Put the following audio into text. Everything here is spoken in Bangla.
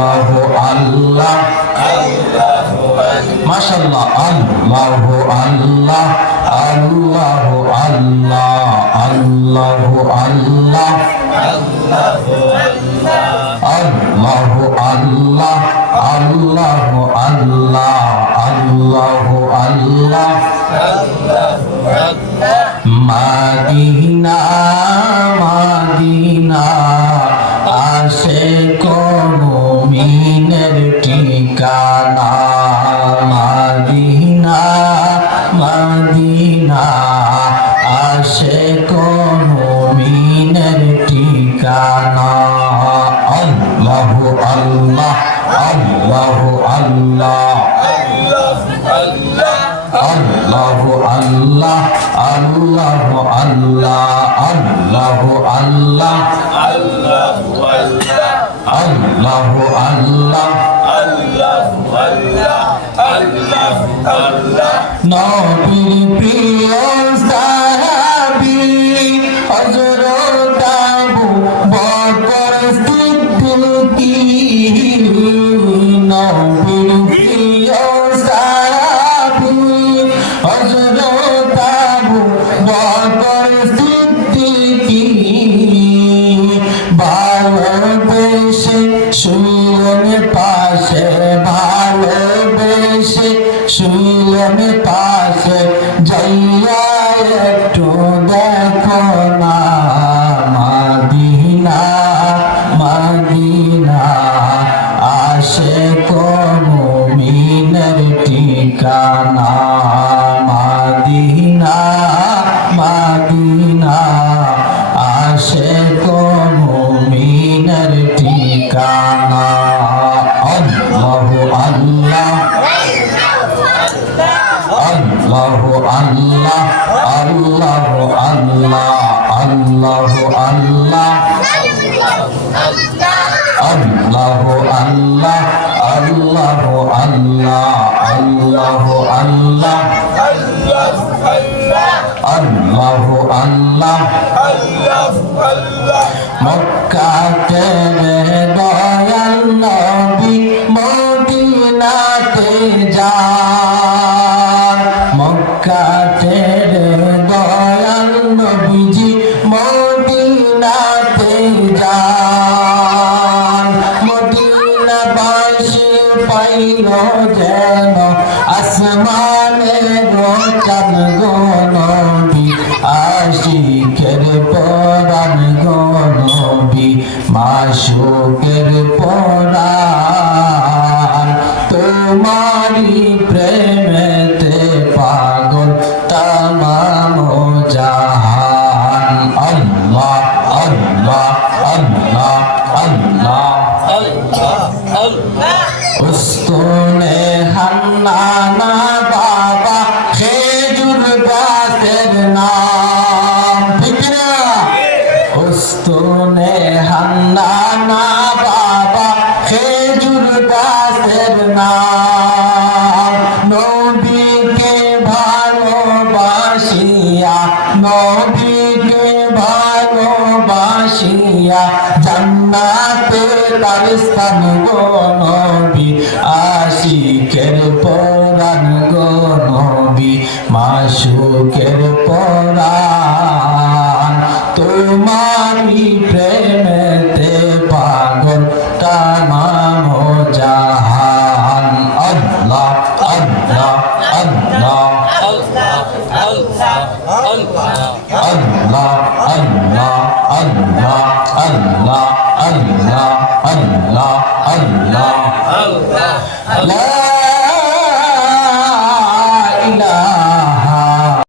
আল্লাহ মাশাআল্লাহ আল্লাহ আল্লাহ আল্লাহ আল্লাহ আল্লাহ আল্লাহ আল্লাহ আল্লাহ আল্লাহ আল্লাহ আল্লাহ আল্লাহ মাদিনা মাদিনা আশিক মুমিনের ঠিকানা মাদিনা মাদিনা আশিক মুমিনের ঠিকানা আল্লাহ আল্লাহ আল্লাহ আল্লাহ আল্লাহ আল্লাহ আল্লাহ আল্লাহ আল্লাহ আল্লাহ আল্লাহ আল্লাহ নবীর প্রিয় সাহাবী হযরত আবু বকর সিদ্দিক নবীর প্রিয় সাহাবী হযরত আবু বকর সিদ্দিক ভালোবেসে শুলেন পাশে ভালোবেসে শুলেন পাশে যাইয়া একটু দেখো না মাদিনা মাদিনা আশিক মুমিনের ঠিকানা মাদিনা মাদিনা আশিক মুমিনের ঠিকানা আল্লাহ আল্লাহ আল্লাহ আল্লাহ আল্লাহ আল্লাহ আল্লাহ আল্লাহ আল্লাহ আল্লাহ আল্লাহ আল্লাহ আল্লাহ আল্লাহ আল্লাহ আল্লাহ মক্কাতে দয়াল নবী মদিনাতে যান মক্কাতে দয়াল নবীজি মদিনাতে যান মদিনাবাসী পাইল যেন আসমানের চাঁদ গো নবী আশিকের পরাণ গো নবী মাশুকের পরাণ তোমারি প্রেমেতে পাগল তামাম জাহান আল্লাহ আল্লাহ আল্লাহ আল্লাহ উস্তনে হান্নানা বাবা খেজুর গাছের নাম ঠিক না উস্তনে হান্নানা বাবা খেজুর গাছের নাম নবীকে ভালোবাসিয়া নবীকে ভালোবাসিয়া জান্নাতে তার স্থান গো নবী আশিকের পরাণ গো নবী মাশুকের পরাণ তোমারি প্রেমেতে পাগল তামাম জাহান আল্লাহ আল্লাহ আল্লাহ আল্লাহ আল্লাহ আল্লাহ আল্লাহ আল্লাহ আল্লাহ আল্লাহ আল্লাহ লা